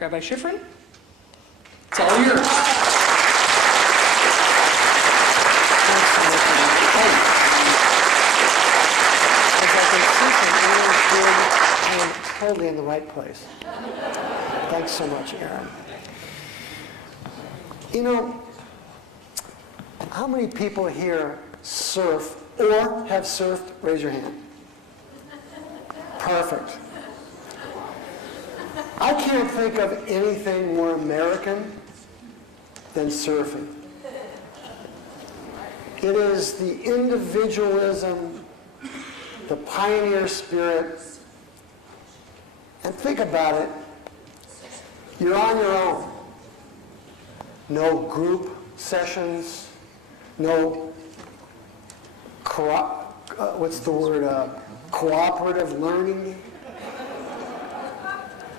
Rabbi Schifrin, it's all yours. I am totally in the right place. Thanks so much, Aaron. You know, how many people here surf or have surfed? Raise your hand. Perfect. I can't think of anything more American than surfing. It is the individualism, the pioneer spirit. And think about it. You're on your own. No group sessions, no cooperative learning,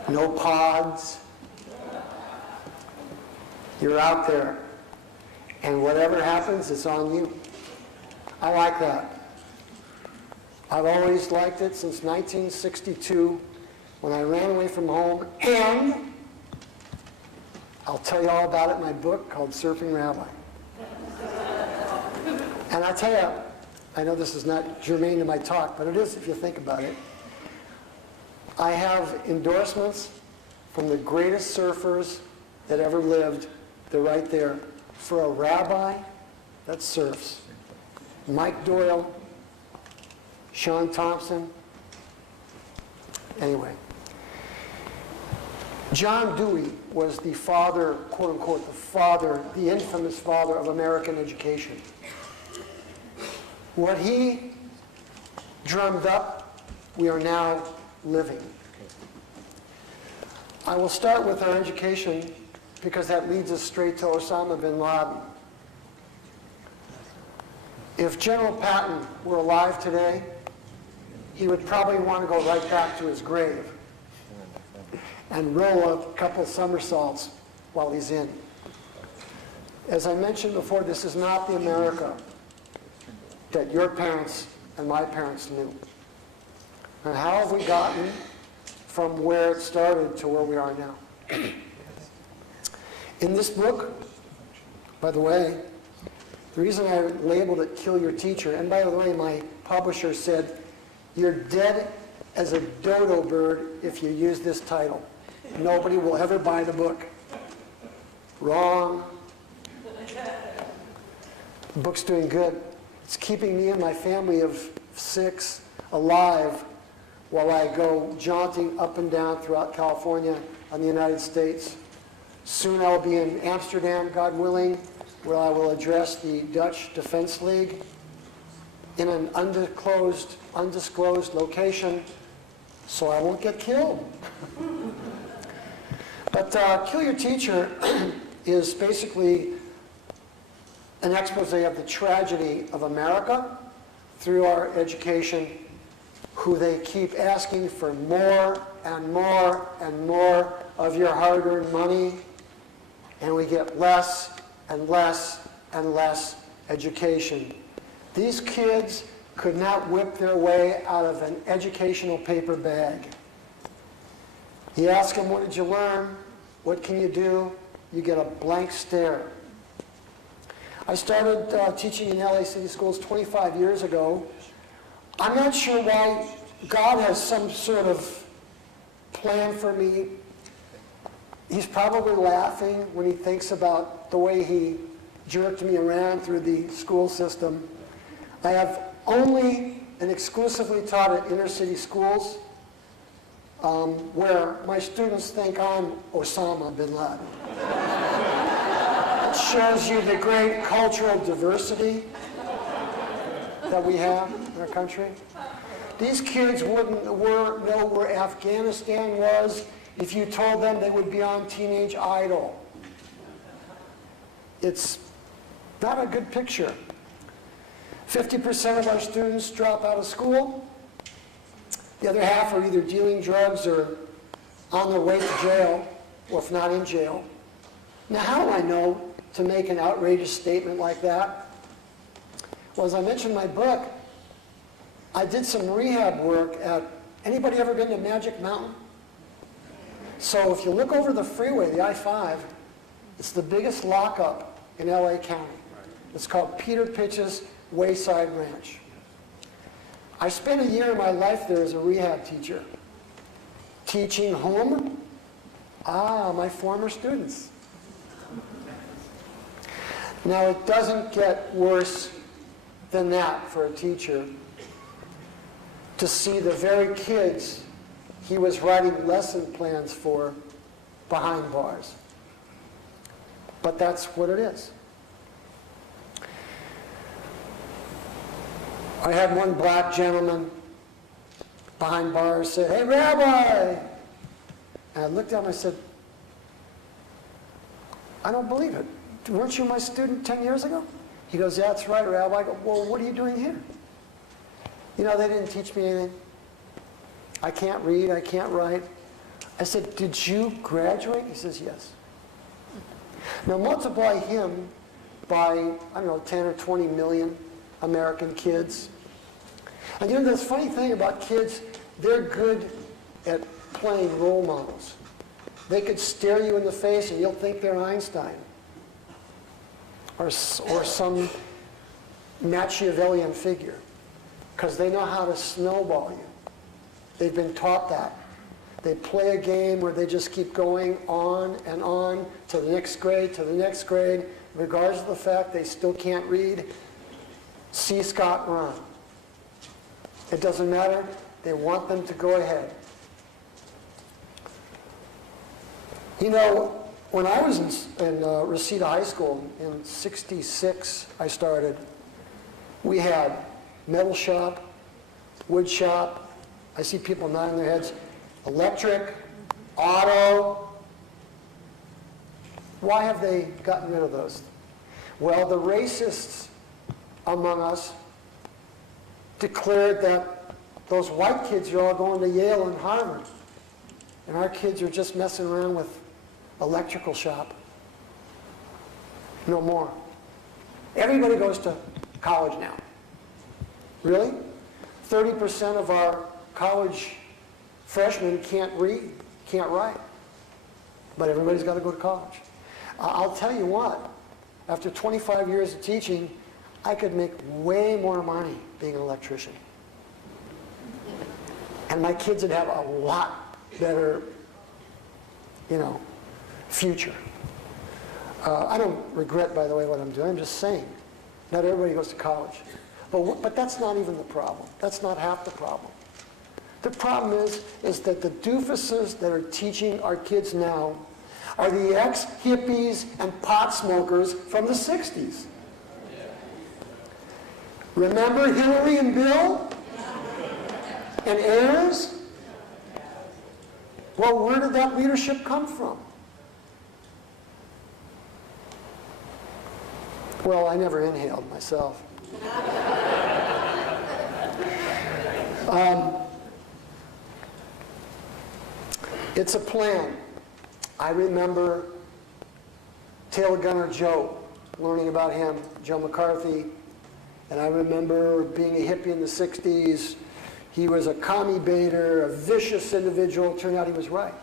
no pods. You're out there, and whatever happens, it's on you. I like that. I've always liked it since 1962 when I ran away from home, and I'll tell you all about it in my book called Surfing Rabbi. And I'll tell you, I know this is not germane to my talk, but it is if you think about it. I have endorsements from the greatest surfers that ever lived. They're right there. For a rabbi that surfs. Mike Doyle, Sean Thompson. Anyway. John Dewey was the father, quote unquote, the infamous father of American education. What he drummed up, we are now living. I will start with our education because that leads us straight to Osama bin Laden. If General Patton were alive today, he would probably want to go right back to his grave and roll a couple somersaults while he's in. As I mentioned before, this is not the America that your parents and my parents knew. And how have we gotten from where it started to where we are now? In this book, by the way, the reason I labeled it Kill Your Teacher, and by the way, my publisher said, you're dead as a dodo bird if you use this title. Nobody will ever buy the book. Wrong. The book's doing good. It's keeping me and my family of 6 alive while I go jaunting up and down throughout California and the United States. Soon I'll be in Amsterdam, God willing, where I will address the Dutch Defense League in an undisclosed location, so I won't get killed. But Kill Your Teacher is basically an expose of the tragedy of America through our education, who they keep asking for more and more and more of your hard-earned money, and we get less and less and less education. These kids could not whip their way out of an educational paper bag. You ask them, what did you learn? What can you do? You get a blank stare. I started teaching in LA City Schools 25 years ago. I'm not sure why God has some sort of plan for me. He's probably laughing when he thinks about the way he jerked me around through the school system. I have only and exclusively taught at inner city schools where my students think I'm Osama bin Laden. It shows you the great cultural diversity that we have in our country. These kids wouldn't know where Afghanistan was if you told them they would be on Teenage Idol. It's not a good picture. 50% of our students drop out of school. The other half are either dealing drugs or on their way to jail, or if not in jail. Now, how do I know to make an outrageous statement like that? Well, as I mentioned in my book, I did some rehab work at, anybody ever been to Magic Mountain? So if you look over the freeway, the I-5, it's the biggest lockup in LA County. It's called Peter Pitch's Wayside Ranch. I spent a year of my life there as a rehab teacher, teaching whom? My former students. Now, it doesn't get worse than that for a teacher to see the very kids he was writing lesson plans for behind bars. But that's what it is. I had one black gentleman behind bars say, "Hey, Rabbi!" And I looked at him and I said, "I don't believe it. Weren't you my student 10 years ago?" He goes, "Yeah, that's right, Rabbi." I go, "Well, what are you doing here?" "You know, they didn't teach me anything. I can't read, I can't write." I said, "Did you graduate?" He says, "Yes." Now multiply him by, I don't know, 10 or 20 million American kids. And you know, the funny thing about kids, they're good at playing role models. They could stare you in the face and you'll think they're Einstein or some Machiavellian figure, because they know how to snowball you. They've been taught that. They play a game where they just keep going on and on to the next grade, to the next grade, regardless of the fact they still can't read. See Scott run. It doesn't matter. They want them to go ahead. You know, when I was in Reseda High School in '66, I started, we had metal shop, wood shop. I see people nodding their heads. Electric, auto. Why have they gotten rid of those? Well, the racists among us declared that those white kids are all going to Yale and Harvard, and our kids are just messing around with electrical shop. No more. Everybody goes to college now. Really? 30% of our college freshmen can't read, can't write. But everybody's got to go to college. I'll tell you what, after 25 years of teaching, I could make way more money being an electrician. And my kids would have a lot better, future. I don't regret, by the way, what I'm doing. I'm just saying, not everybody goes to college. But that's not even the problem. That's not half the problem. The problem is that the doofuses that are teaching our kids now are the ex-hippies and pot smokers from the 60s. Remember Hillary and Bill? And Ayers? Well, where did that leadership come from? Well, I never inhaled myself. It's a plan. I remember Tail Gunner Joe, learning about him, Joe McCarthy, and I remember being a hippie in the 60s. He was a commie baiter, a vicious individual. It turned out he was right.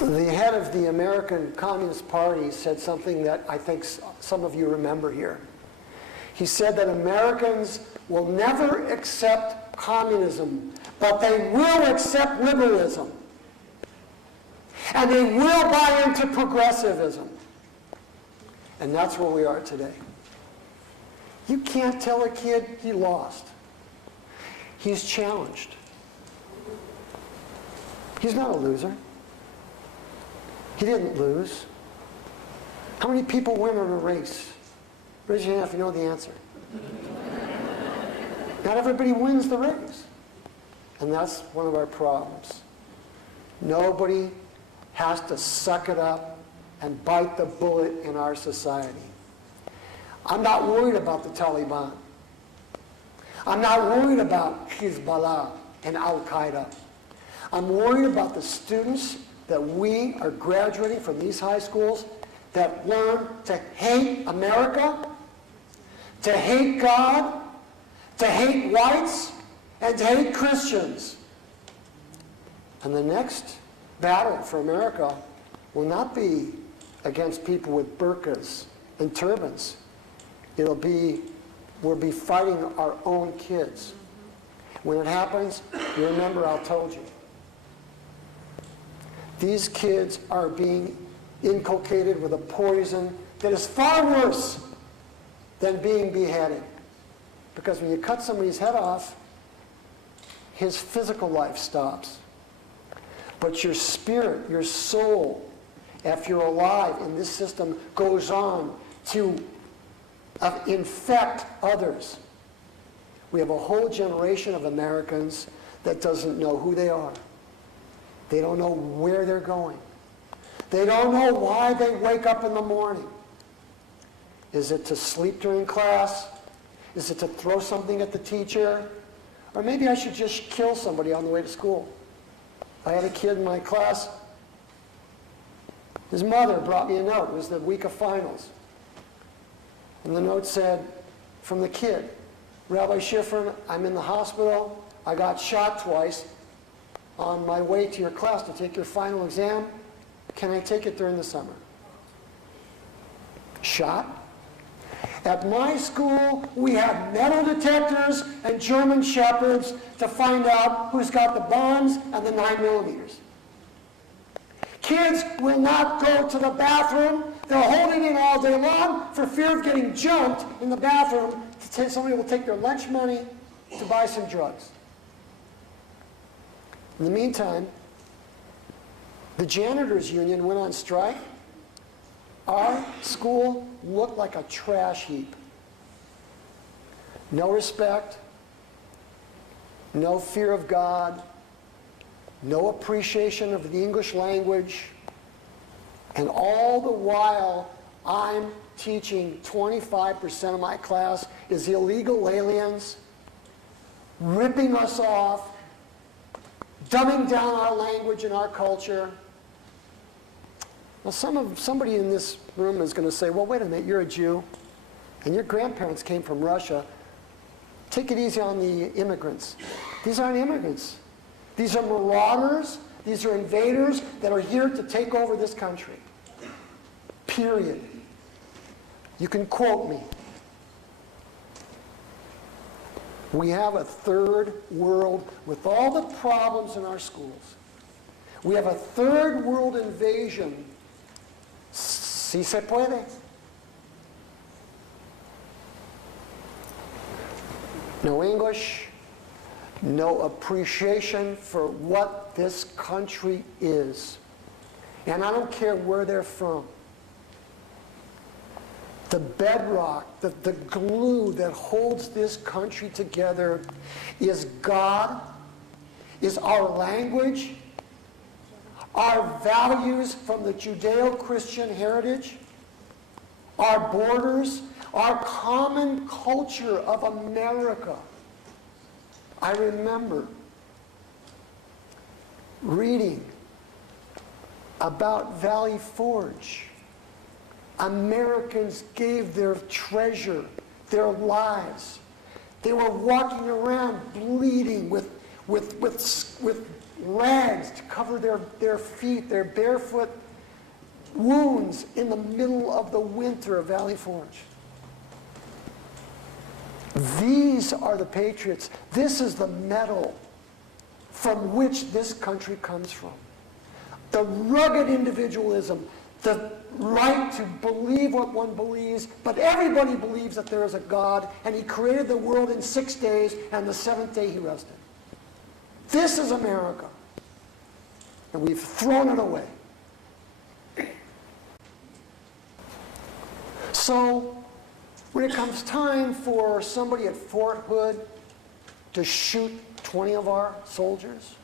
The head of the American Communist Party said something that I think some of you remember here. He said that Americans will never accept communism, but they will accept liberalism. And they will buy into progressivism. And that's where we are today. You can't tell a kid he lost. He's challenged. He's not a loser. He didn't lose. How many people win in a race? Raise your hand if you know the answer. Not everybody wins the race. And that's one of our problems. Nobody has to suck it up and bite the bullet in our society. I'm not worried about the Taliban. I'm not worried about Hezbollah and Al-Qaeda. I'm worried about the students that we are graduating from these high schools that learn to hate America, to hate God, to hate whites, and to hate Christians. And the next battle for America will not be against people with burqas and turbans. We'll be fighting our own kids. When it happens, you remember I told you. These kids are being inculcated with a poison that is far worse than being beheaded. Because when you cut somebody's head off, his physical life stops. But your spirit, your soul, if you're alive in this system, goes on to infect others. We have a whole generation of Americans that doesn't know who they are. They don't know where they're going. They don't know why they wake up in the morning. Is it to sleep during class? Is it to throw something at the teacher? Or maybe I should just kill somebody on the way to school. I had a kid in my class. His mother brought me a note. It was the week of finals. And the note said, from the kid, Rabbi Schifrin, I'm in the hospital. I got shot twice on my way to your class to take your final exam. Can I take it during the summer? Shot? At my school, we have metal detectors and German shepherds to find out who's got the bombs and the 9mm. Kids will not go to the bathroom. They're holding it all day long for fear of getting jumped in the bathroom. Somebody will take their lunch money to buy some drugs. In the meantime, the janitors union went on strike. Our school looked like a trash heap. No respect, no fear of God, no appreciation of the English language, and all the while I'm teaching 25% of my class is illegal aliens, ripping us off, dumbing down our language and our culture. Now somebody in this room is going to say, well, wait a minute, you're a Jew, and your grandparents came from Russia. Take it easy on the immigrants. These aren't immigrants. These are marauders. These are invaders that are here to take over this country. Period. You can quote me. We have a third world with all the problems in our schools. We have a third world invasion. Si se puede. No English, no appreciation for what this country is. And I don't care where they're from. The bedrock, the glue that holds this country together is God, is our language, our values from the Judeo-Christian heritage, our borders, our common culture of America. I remember reading about Valley Forge. Americans gave their treasure, their lives. They were walking around bleeding with rags to cover their feet, their barefoot wounds in the middle of the winter of Valley Forge. These are the patriots. This is the metal from which this country comes from. The rugged individualism, the right to believe what one believes, but everybody believes that there is a God, and He created the world in 6 days, and the seventh day He rested. This is America. And we've thrown it away. So, when it comes time for somebody at Fort Hood to shoot 20 of our soldiers,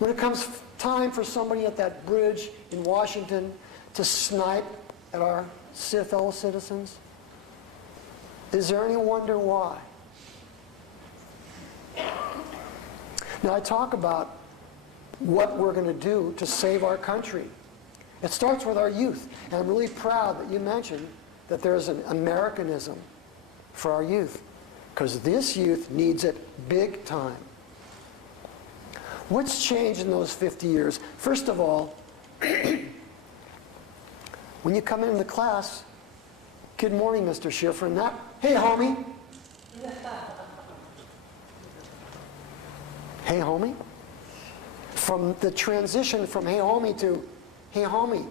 when it comes time for somebody at that bridge in Washington to snipe at our fellow citizens, is there any wonder why? Now I talk about what we're going to do to save our country. It starts with our youth, and I'm really proud that you mentioned that there's an Americanism for our youth. because this youth needs it big time. What's changed in those 50 years? First of all, when you come into the class, good morning, Mr. Schifrin, not, hey, homie. Hey, homie. From the transition from hey, homie to hey, homie,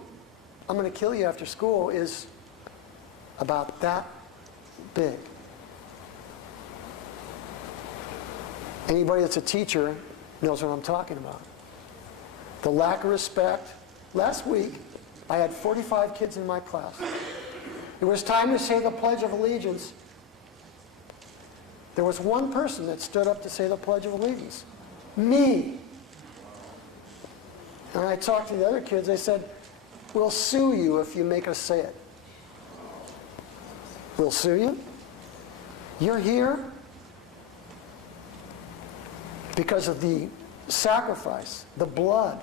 I'm going to kill you after school is about that big. Anybody that's a teacher knows what I'm talking about. The lack of respect. Last week, I had 45 kids in my class. It was time to say the Pledge of Allegiance. There was one person that stood up to say the Pledge of Allegiance. Me. And I talked to the other kids. I said, we'll sue you if you make us say it. We'll sue you? You're here because of the sacrifice, the blood,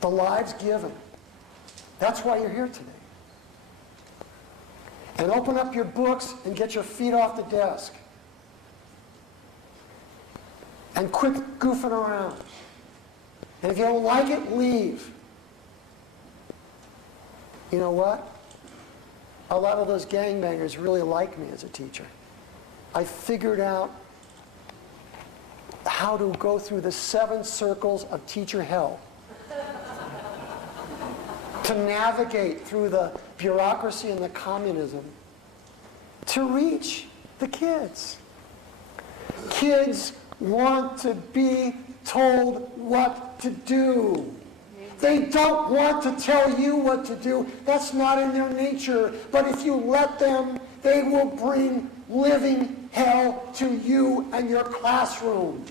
the lives given. That's why you're here today. And open up your books and get your feet off the desk. And quit goofing around. And if you don't like it, leave. You know what? A lot of those gangbangers really like me as a teacher. I figured out how to go through the 7 circles of teacher hell. To navigate through the bureaucracy and the communism to reach the kids. Kids want to be told what to do. They don't want to tell you what to do. That's not in their nature. But if you let them, they will bring living hell to you and your classroom.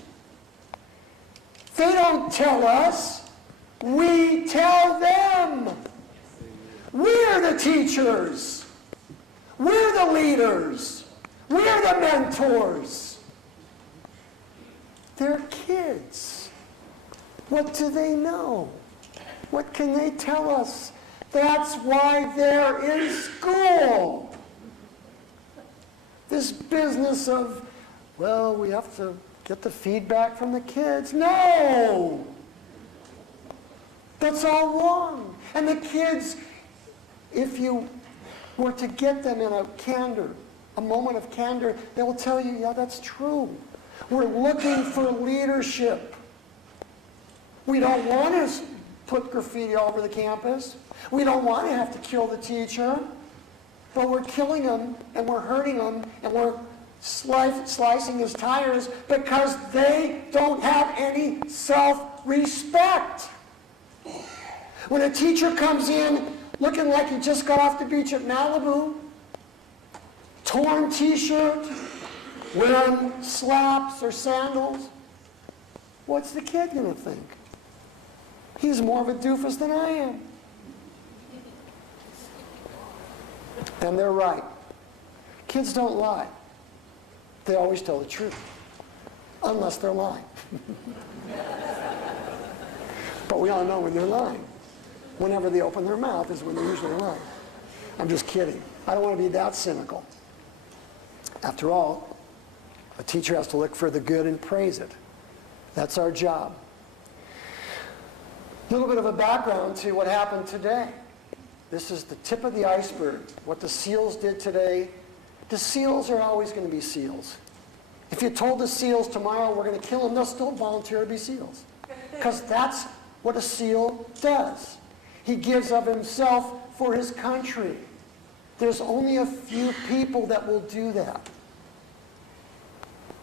They don't tell us. We tell them. We're the teachers. We're the leaders. We're the mentors. They're kids. What do they know? What can they tell us? That's why they're in school. This business of, well, we have to get the feedback from the kids. No! That's all wrong. And the kids, if you were to get them in a candor, a moment of candor, they will tell you, yeah, that's true. We're looking for leadership. We don't want to put graffiti all over the campus. We don't want to have to kill the teacher. But we're killing them, and we're hurting them, and we're slicing his tires because they don't have any self-respect. When a teacher comes in looking like he just got off the beach at Malibu, torn t-shirt, wearing slaps or sandals, what's the kid going to think? He's more of a doofus than I am. And they're right. Kids don't lie. They always tell the truth. Unless they're lying. But we all know when they're lying. Whenever they open their mouth is when they're usually lying. I'm just kidding. I don't want to be that cynical. After all, a teacher has to look for the good and praise it. That's our job. A little bit of a background to what happened today. This is the tip of the iceberg. What the SEALs did today. The SEALs are always going to be SEALs. If you told the SEALs tomorrow we're going to kill them, they'll still volunteer to be SEALs. Because that's what a SEAL does. He gives of himself for his country. There's only a few people that will do that.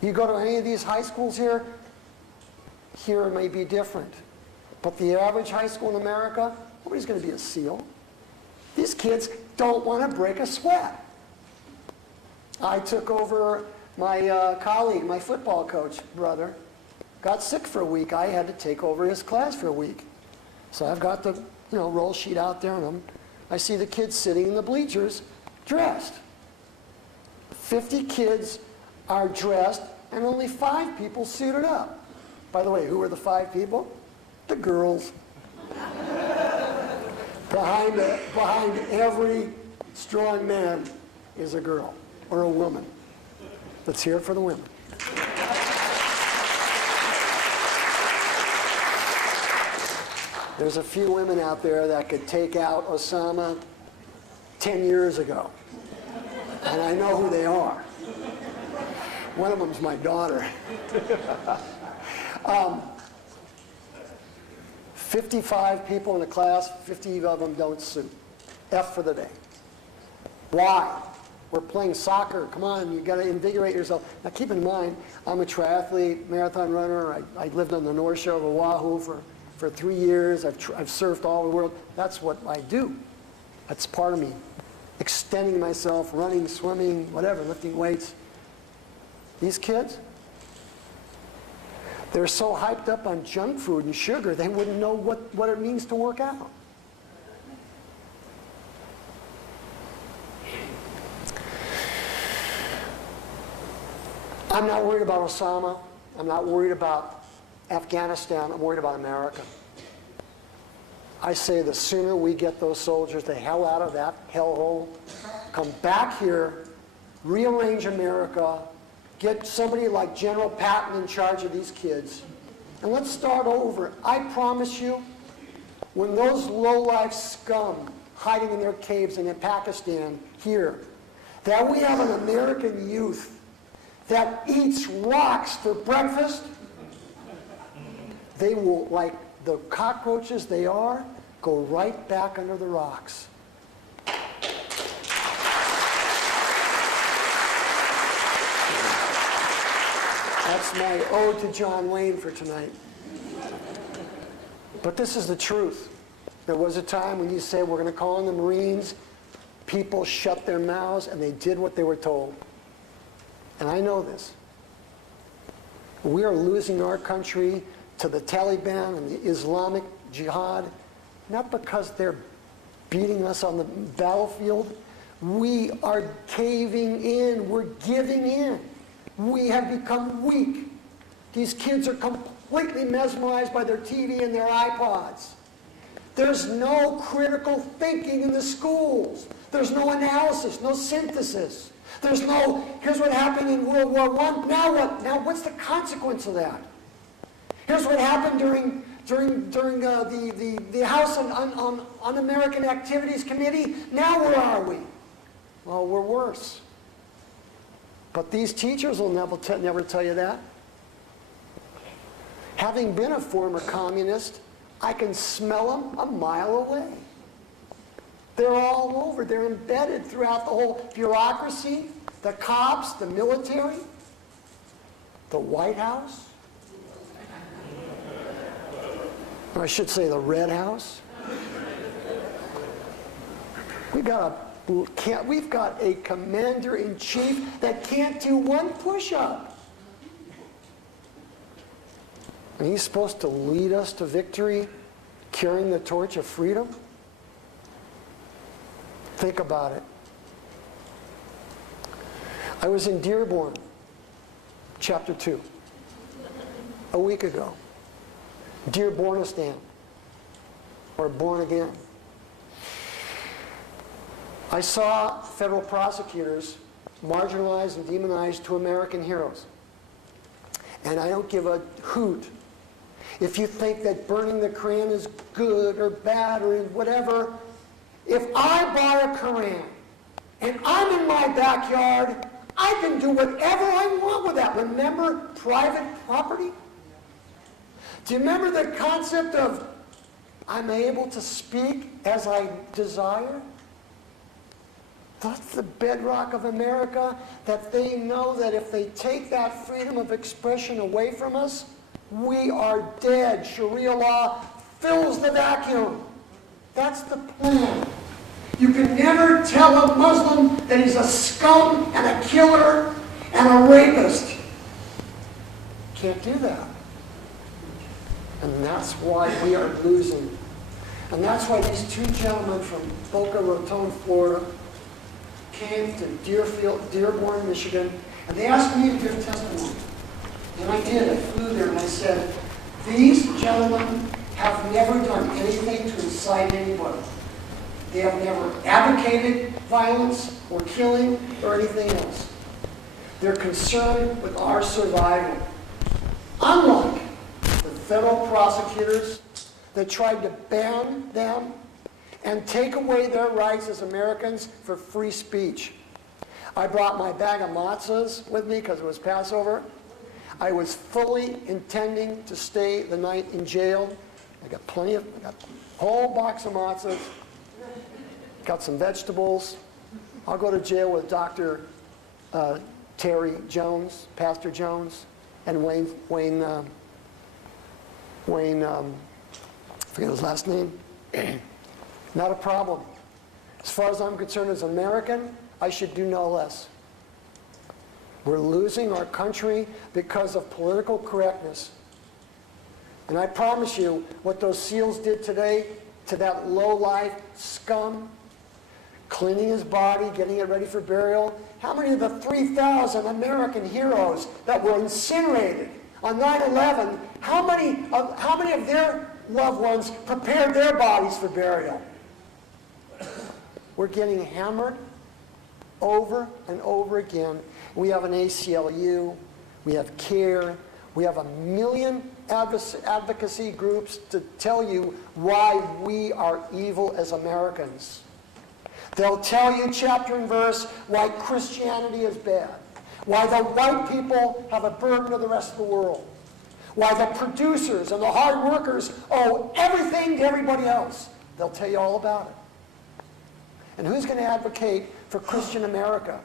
You go to any of these high schools here it may be different. But the average high school in America, nobody's going to be a SEAL. These kids don't want to break a sweat. I took over my colleague, my football coach brother, got sick for a week. I had to take over his class for a week. So I've got the roll sheet out there, and I see the kids sitting in the bleachers dressed. 50 kids are dressed, and only 5 people suited up. By the way, who were the 5 people? The girls. Behind every strong man is a girl or a woman. Let's hear it for the women. There's a few women out there that could take out Osama 10 years ago. And I know who they are. One of them's my daughter. 55 people in the class, 50 of them don't suit. F for the day. Why? We're playing soccer. Come on, you got to invigorate yourself. Now keep in mind, I'm a triathlete, marathon runner. I lived on the North Shore of Oahu for 3 years. I've surfed all over the world. That's what I do. That's part of me. Extending myself, running, swimming, whatever, lifting weights. These kids, they're so hyped up on junk food and sugar, they wouldn't know what it means to work out. I'm not worried about Osama. I'm not worried about Afghanistan. I'm worried about America. I say the sooner we get those soldiers the hell out of that hellhole, come back here, rearrange America, get somebody like General Patton in charge of these kids, and let's start over. I promise you, when those low-life scum hiding in their caves in Pakistan hear that we have an American youth that eats rocks for breakfast, they will, like the cockroaches they are, go right back under the rocks. That's my ode to John Wayne for tonight. But this is the truth. There was a time when you said, we're going to call in the Marines. People shut their mouths and they did what they were told. And I know this. We are losing our country to the Taliban and the Islamic Jihad, not because they're beating us on the battlefield. We are caving in. We're giving in. We have become weak. These kids are completely mesmerized by their TV and their iPods. There's no critical thinking in the schools. There's no analysis, no synthesis. There's no, here's what happened in World War I, now what? Now what's the consequence of that? Here's what happened during the House on Un-American Activities Committee. Now where are we? Well, we're worse. But these teachers will never tell you that. Having been a former communist, I can smell them a mile away. They're all over. They're embedded throughout the whole bureaucracy, the cops, the military, the White House. Or I should say the Red House. We've got a commander-in-chief that can't do one push-up. And he's supposed to lead us to victory, carrying the torch of freedom? Think about it. I was in Dearborn, chapter 2, a week ago. Dearbornistan, or born again. I saw federal prosecutors marginalize and demonize two American heroes. And I don't give a hoot if you think that burning the Koran is good or bad or whatever. If I buy a Koran and I'm in my backyard, I can do whatever I want with that. Remember private property? Do you remember the concept of I'm able to speak as I desire? That's the bedrock of America, that they know that if they take that freedom of expression away from us, we are dead. Sharia law fills the vacuum. That's the plan. You can never tell a Muslim that he's a scum and a killer and a rapist. Can't do that. And that's why we are losing. And that's why these two gentlemen from Boca Raton, Florida, came to Dearborn, Michigan, and they asked me to give testimony. And I did. I flew there and I said, these gentlemen have never done anything to incite anybody. They have never advocated violence or killing or anything else. They're concerned with our survival. Unlike the federal prosecutors that tried to ban them and take away their rights as Americans for free speech. I brought my bag of matzahs with me because it was Passover. I was fully intending to stay the night in jail. I got a whole box of matzahs, got some vegetables. I'll go to jail with Dr. Terry Jones, Pastor Jones, and Wayne, forget his last name. Not a problem. As far as I'm concerned as an American, I should do no less. We're losing our country because of political correctness. And I promise you, what those SEALs did today to that low-life scum, cleaning his body, getting it ready for burial. How many of the 3,000 American heroes that were incinerated on 9/11, how many of their loved ones prepared their bodies for burial? We're getting hammered over and over again. We have an ACLU, we have CARE, we have 1 million advocacy groups to tell you why we are evil as Americans. They'll tell you chapter and verse why Christianity is bad, why the white people have a burden of the rest of the world, why the producers and the hard workers owe everything to everybody else. They'll tell you all about it. And who's going to advocate for Christian America?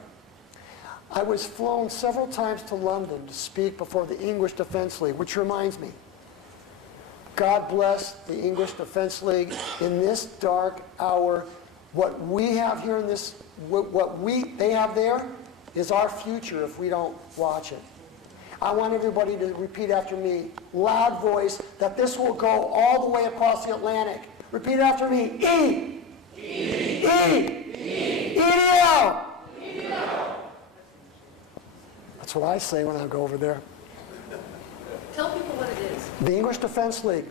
I was flown several times to London to speak before the English Defence League, which reminds me, God bless the English Defence League in this dark hour. What we have here in this, they have there, is our future if we don't watch it. I want everybody to repeat after me, loud voice, that this will go all the way across the Atlantic. Repeat after me. E. E. E. E. EDL. EDL. That's what I say when I go over there. Tell people what it is. The English Defence League.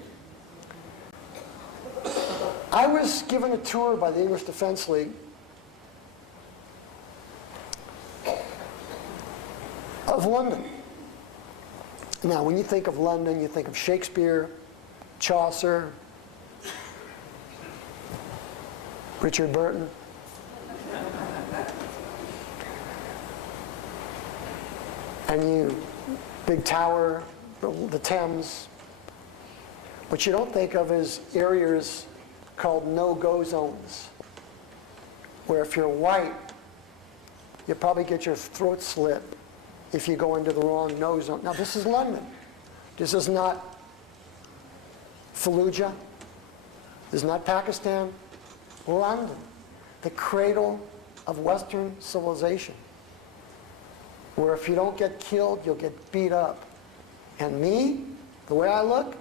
I was given a tour by the English Defence League of London. Now, when you think of London, you think of Shakespeare, Chaucer, Richard Burton. And you, big tower, the Thames. What you don't think of is areas called no-go zones, where if you're white, you probably get your throat slit if you go into the wrong no zone. Now, this is London. This is not Fallujah. This is not Pakistan. London, the cradle of Western civilization, where if you don't get killed, you'll get beat up. And me, the way I look,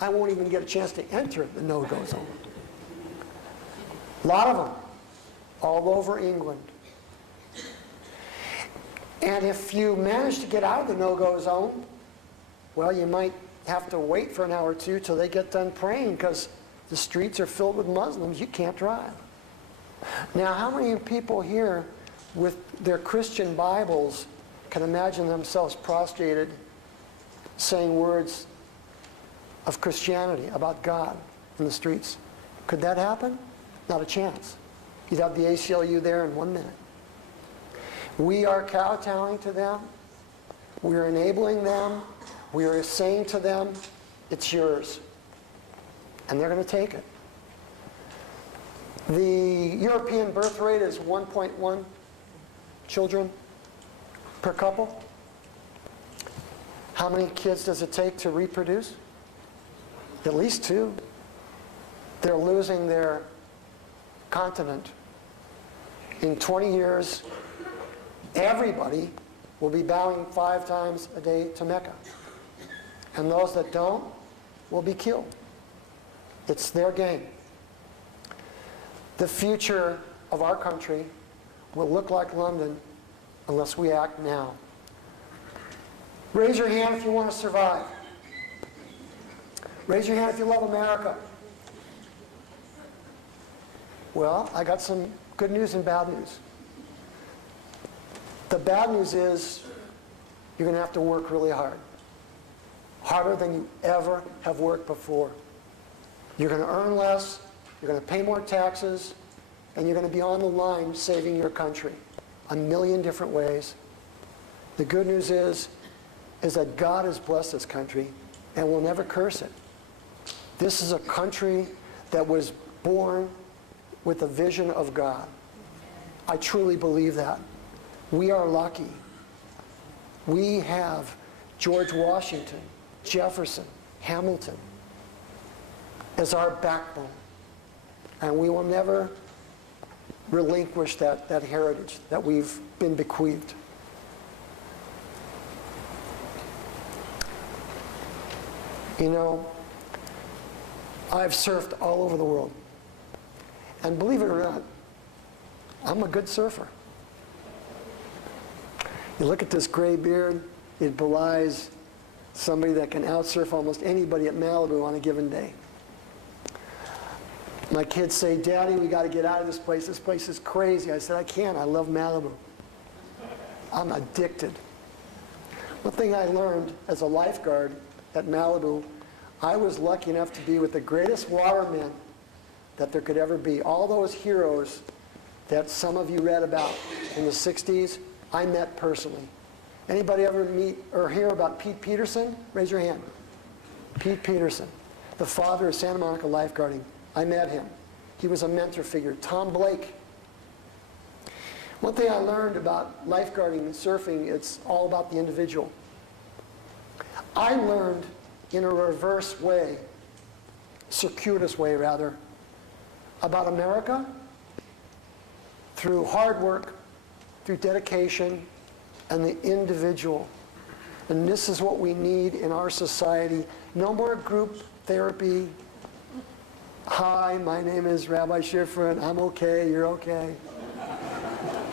I won't even get a chance to enter the no-go zone. A lot of them, all over England. And if you manage to get out of the no-go zone, well, you might have to wait for an hour or two till they get done praying, because the streets are filled with Muslims. You can't drive. Now, how many people here with their Christian Bibles can imagine themselves prostrated saying words of Christianity about God in the streets? Could that happen? Not a chance. You'd have the ACLU there in 1 minute. We are kowtowing to them. We are enabling them. We are saying to them, it's yours. And they're going to take it. The European birth rate is 1.1 children per couple. How many kids does it take to reproduce? At least 2. They're losing their continent. In 20 years, everybody will be bowing 5 times a day to Mecca. And those that don't will be killed. It's their game. The future of our country will look like London unless we act now. Raise your hand if you want to survive. Raise your hand if you love America. Well, I got some good news and bad news. The bad news is you're going to have to work really hard. Harder than you ever have worked before. You're going to earn less, you're going to pay more taxes, and you're going to be on the line saving your country a million different ways. The good news is that God has blessed this country and will never curse it. This is a country that was born with a vision of God. I truly believe that. We are lucky. We have George Washington, Jefferson, Hamilton as our backbone. And we will never relinquish that heritage that we've been bequeathed. You know, I've surfed all over the world. And believe it or not, I'm a good surfer. You look at this gray beard, it belies somebody that can outsurf almost anybody at Malibu on a given day. My kids say, Daddy, we got to get out of this place. This place is crazy. I said, I can't. I love Malibu. I'm addicted. One thing I learned as a lifeguard at Malibu, I was lucky enough to be with the greatest watermen that there could ever be. All those heroes that some of you read about in the 60s, I met personally. Anybody ever meet or hear about Pete Peterson? Raise your hand. Pete Peterson, the father of Santa Monica lifeguarding. I met him. He was a mentor figure. Tom Blake. One thing I learned about lifeguarding and surfing, it's all about the individual. I learned in a reverse way, circuitous way rather, about America through hard work, through dedication, and the individual. And this is what we need in our society. No more group therapy. Hi, my name is Rabbi Schifrin. I'm okay, you're okay.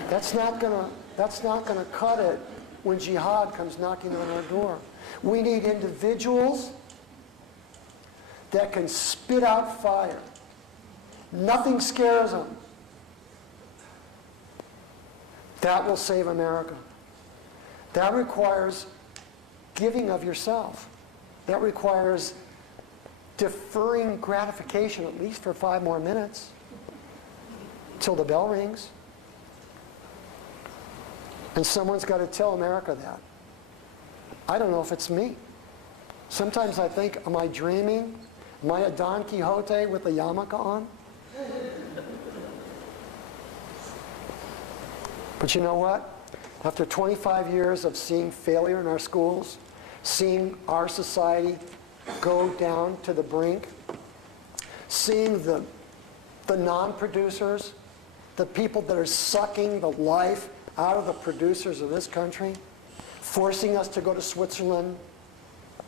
That's not gonna cut it when jihad comes knocking on our door. We need individuals that can spit out fire. Nothing scares them. That will save America. That requires giving of yourself. That requires deferring gratification at least for 5 more minutes till the bell rings. And someone's got to tell America that. I don't know if it's me. Sometimes I think, am I dreaming? Am I a Don Quixote with a yarmulke on? But you know what? After 25 years of seeing failure in our schools, seeing our society go down to the brink, seeing the non-producers, the people that are sucking the life out of the producers of this country, forcing us to go to Switzerland,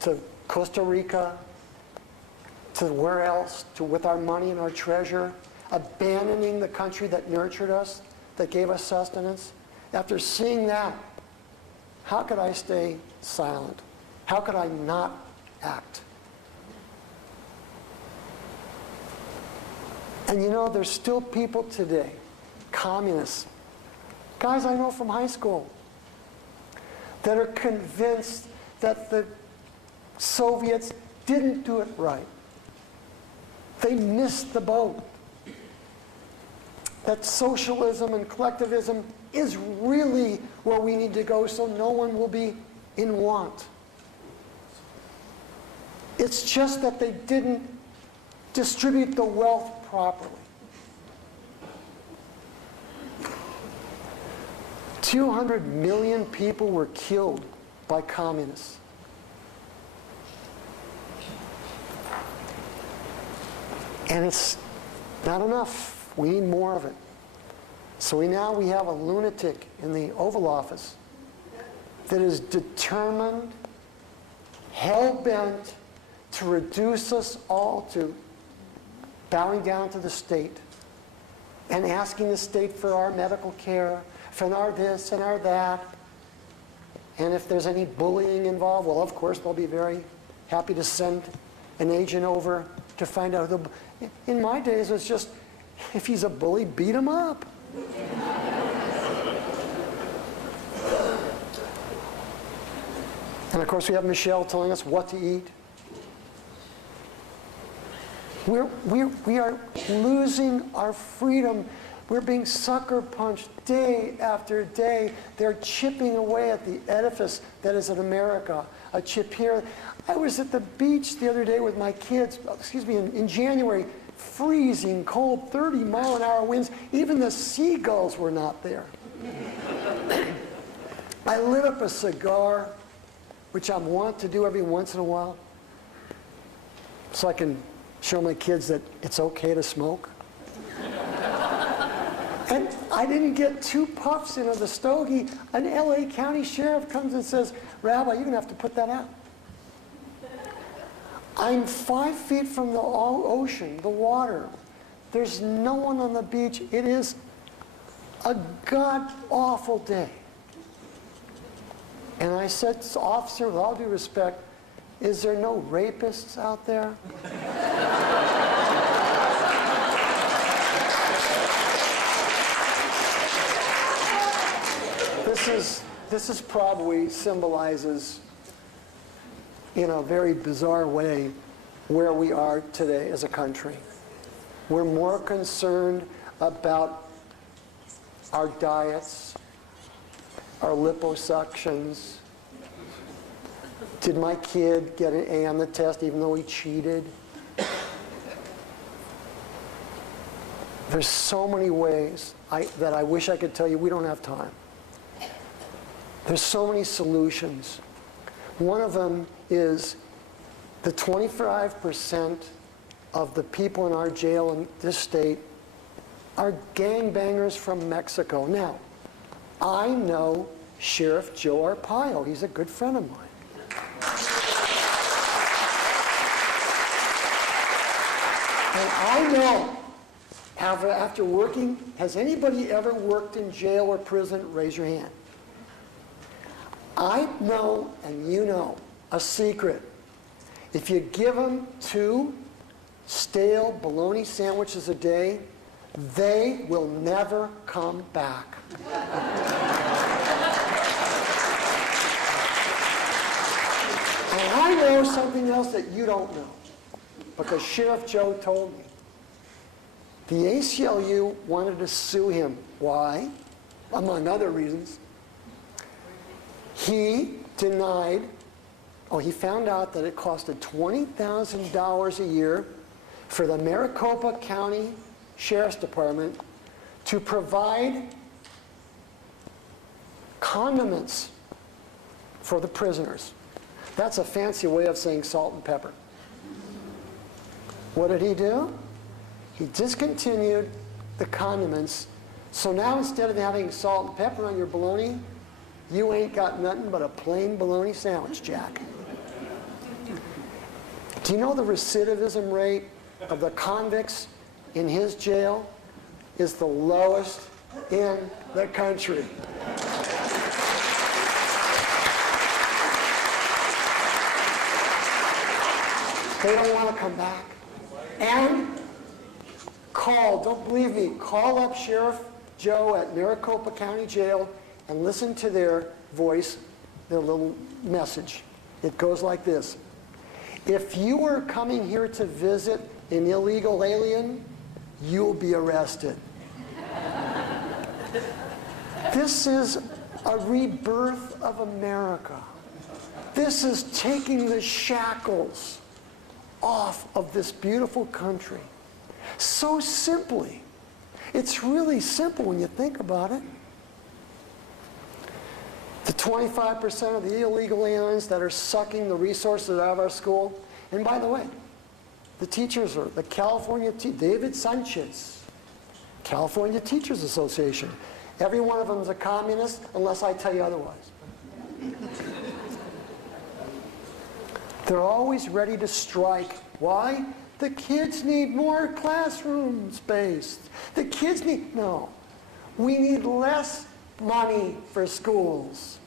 to Costa Rica, to where else, to with our money and our treasure, abandoning the country that nurtured us, that gave us sustenance. After seeing that, how could I stay silent? How could I not act? And you know, there's still people today, communists, guys I know from high school, that are convinced that the Soviets didn't do it right. They missed the boat. That socialism and collectivism is really where we need to go so no one will be in want. It's just that they didn't distribute the wealth properly. 200 million people were killed by communists. And it's not enough. We need more of it. So now we have a lunatic in the Oval Office that is determined, hell-bent to reduce us all to bowing down to the state and asking the state for our medical care, for our this and our that. And if there's any bullying involved, well, of course, they'll be very happy to send an agent over to find out who the... In my days, it's just, if he's a bully, beat him up. And of course, we have Michelle telling us what to eat. We are losing our freedom. We're being sucker punched day after day. They're chipping away at the edifice that is in America. A chip here. I was at the beach the other day with my kids, in January, freezing cold, 30-mile-an-hour winds. Even the seagulls were not there. I lit up a cigar, which I want to do every once in a while, so I can show my kids that it's okay to smoke. And I didn't get 2 puffs into the stogie. An LA County sheriff comes and says, "Rabbi, you're going to have to put that out." I'm 5 feet from the ocean, the water. There's no one on the beach. It is a god-awful day. And I said, "Officer, with all due respect, is there no rapists out there?" This probably symbolizes, in a very bizarre way, where we are today as a country. We're more concerned about our diets, our liposuctions. Did my kid get an A on the test even though he cheated? There's so many ways that I wish I could tell you. We don't have time. There's so many solutions. One of them is the 25% of the people in our jail in this state are gangbangers from Mexico. Now, I know Sheriff Joe Arpaio. He's a good friend of mine. And I know, after working, has anybody ever worked in jail or prison? Raise your hand. I know, and you know, a secret. If you give them 2 stale bologna sandwiches a day, they will never come back. And I know something else that you don't know, because Sheriff Joe told me. The ACLU wanted to sue him. Why? Among other reasons. He denied, he found out that it costed $20,000 a year for the Maricopa County Sheriff's Department to provide condiments for the prisoners. That's a fancy way of saying salt and pepper. What did he do? He discontinued the condiments. So now instead of having salt and pepper on your bologna, you ain't got nothing but a plain bologna sandwich, Jack. Do you know the recidivism rate of the convicts in his jail is the lowest in the country? They don't want to come back. And don't believe me, call up Sheriff Joe at Maricopa County Jail and listen to their voice, their little message. It goes like this. If you are coming here to visit an illegal alien, you'll be arrested. This is a rebirth of America. This is taking the shackles off of this beautiful country. So simply. It's really simple when you think about it. The 25% of the illegal aliens that are sucking the resources out of our school. And by the way, the teachers are the David Sanchez, California Teachers Association. Every one of them is a communist unless I tell you otherwise. They're always ready to strike. Why? The kids need more classroom space. The kids need, no. We need less money for schools.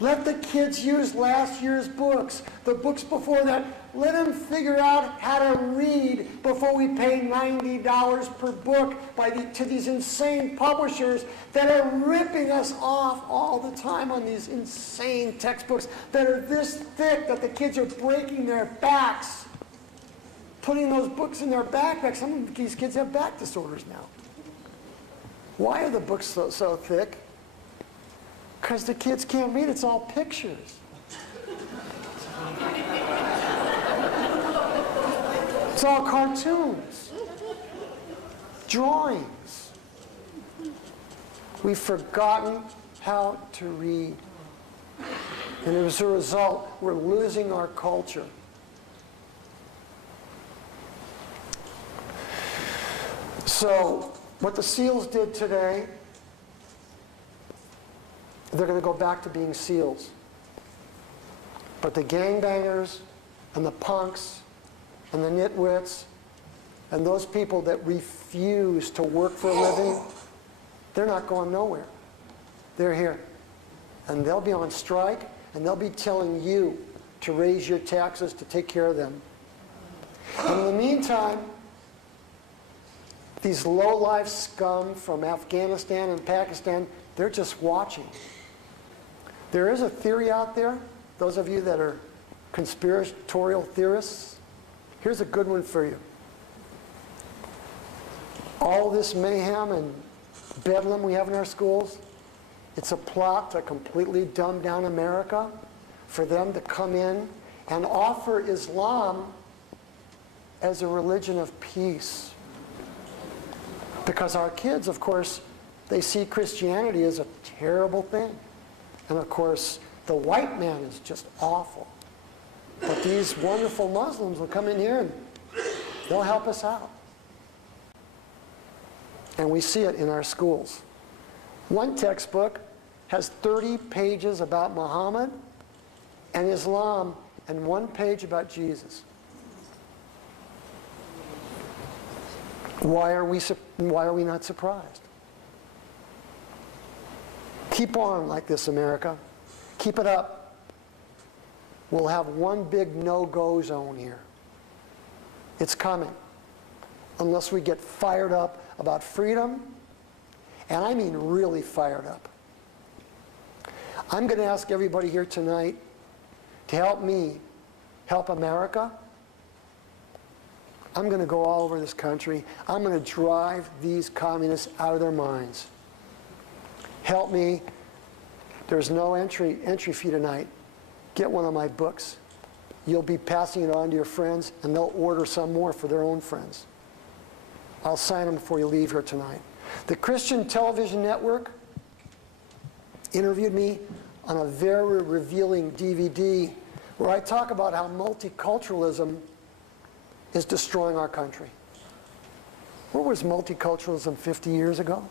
Let the kids use last year's books, the books before that. Let them figure out how to read before we pay $90 per book to these insane publishers that are ripping us off all the time on these insane textbooks that are this thick that the kids are breaking their backs, putting those books in their backpacks. Some of these kids have back disorders now. Why are the books so thick? Because the kids can't read. It's all pictures. It's all cartoons, drawings. We've forgotten how to read. And as a result, we're losing our culture. So, what the SEALs did today, they're going to go back to being SEALs. But the gangbangers and the punks and the nitwits and those people that refuse to work for a living, they're not going nowhere. They're here. And they'll be on strike, and they'll be telling you to raise your taxes to take care of them. And in the meantime, these low-life scum from Afghanistan and Pakistan, they're just watching. There is a theory out there, those of you that are conspiratorial theorists, here's a good one for you. All this mayhem and bedlam we have in our schools, it's a plot to completely dumb down America, for them to come in and offer Islam as a religion of peace. Because our kids, of course, they see Christianity as a terrible thing. And of course, the white man is just awful. But these wonderful Muslims will come in here and they'll help us out. And we see it in our schools. One textbook has 30 pages about Muhammad and Islam and 1 page about Jesus. Why are we not surprised? Keep on like this, America. Keep it up. We'll have one big no-go zone here. It's coming. Unless we get fired up about freedom, and I mean really fired up. I'm going to ask everybody here tonight to help me help America. I'm going to go all over this country. I'm going to drive these communists out of their minds. Help me. There's no entry fee tonight. Get one of my books. You'll be passing it on to your friends, and they'll order some more for their own friends. I'll sign them before you leave here tonight. The Christian Television Network interviewed me on a very revealing DVD where I talk about how multiculturalism is destroying our country. Where was multiculturalism 50 years ago?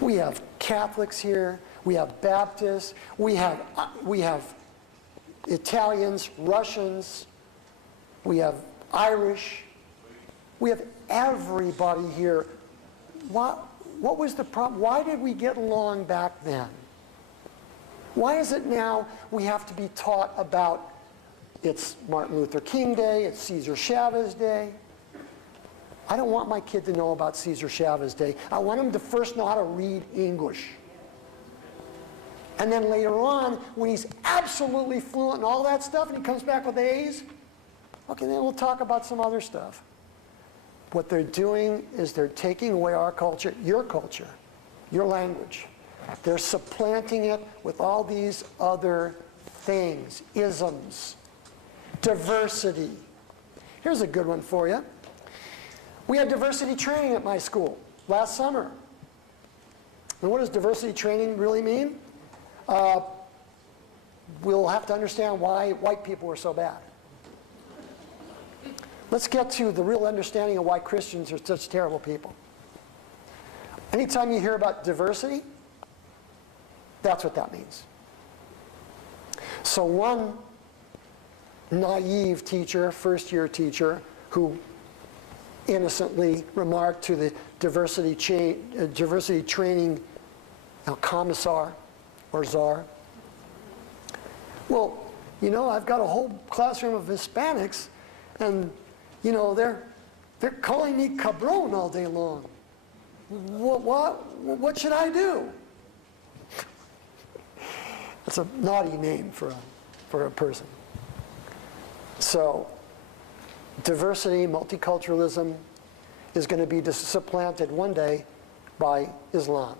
We have Catholics here, we have Baptists, we have Italians, Russians, we have Irish, we have everybody here. What was the problem? Why did we get along back then? Why is it now we have to be taught about it's Martin Luther King Day, it's Cesar Chavez Day? I don't want my kid to know about Cesar Chavez Day. I want him to first know how to read English. And then later on, when he's absolutely fluent in all that stuff and he comes back with A's, okay, then we'll talk about some other stuff. What they're doing is they're taking away our culture, your language. They're supplanting it with all these other things, isms, diversity. Here's a good one for you. We had diversity training at my school last summer. And what does diversity training really mean? We'll have to understand why white people are so bad. Let's get to the real understanding of why Christians are such terrible people. Anytime you hear about diversity, that's what that means. So one naive teacher, first-year teacher, who innocently remarked to the diversity training commissar or czar, Well, I've got a whole classroom of Hispanics, and, they're calling me cabron all day long. What should I do? That's a naughty name for a person. So, diversity, multiculturalism is going to be supplanted one day by Islam.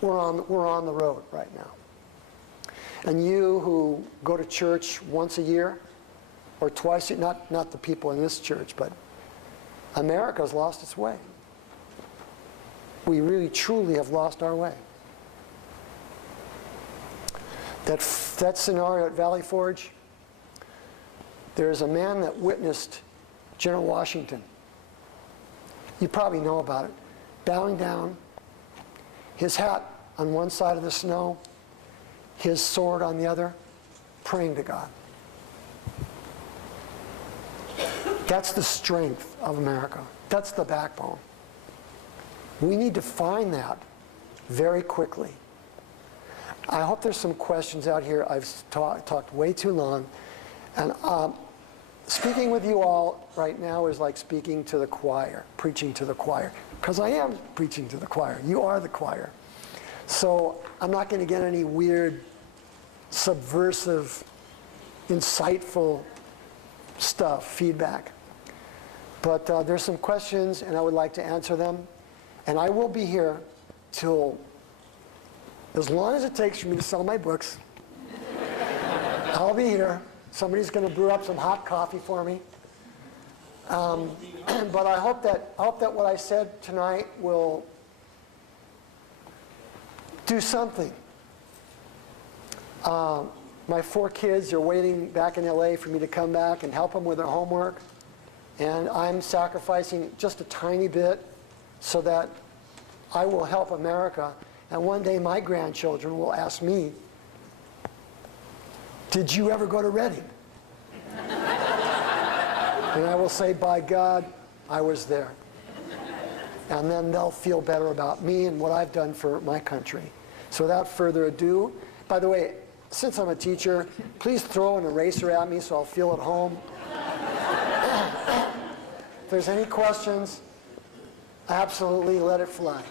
We're on the road right now. And you who go to church once a year or twice, not the people in this church, but America's lost its way. We really, truly have lost our way. That scenario at Valley Forge, there's a man that witnessed General Washington. You probably know about it. Bowing down, his hat on one side of the snow, his sword on the other, praying to God. That's the strength of America. That's the backbone. We need to find that very quickly. I hope there's some questions out here. I've talked way too long. And speaking with you all right now is like speaking to the choir, preaching to the choir. Because I am preaching to the choir. You are the choir. So I'm not going to get any weird, subversive, insightful stuff, feedback. But there's some questions, and I would like to answer them. And I will be here till as long as it takes for me to sell my books. I'll be here. Somebody's going to brew up some hot coffee for me. But I hope that what I said tonight will do something. My 4 kids are waiting back in LA for me to come back and help them with their homework. And I'm sacrificing just a tiny bit so that I will help America. And one day my grandchildren will ask me, "Did you ever go to Reading?" And I will say, "By God, I was there." And then they'll feel better about me and what I've done for my country. So without further ado, by the way, since I'm a teacher, please throw an eraser at me so I'll feel at home. If there's any questions, absolutely let it fly.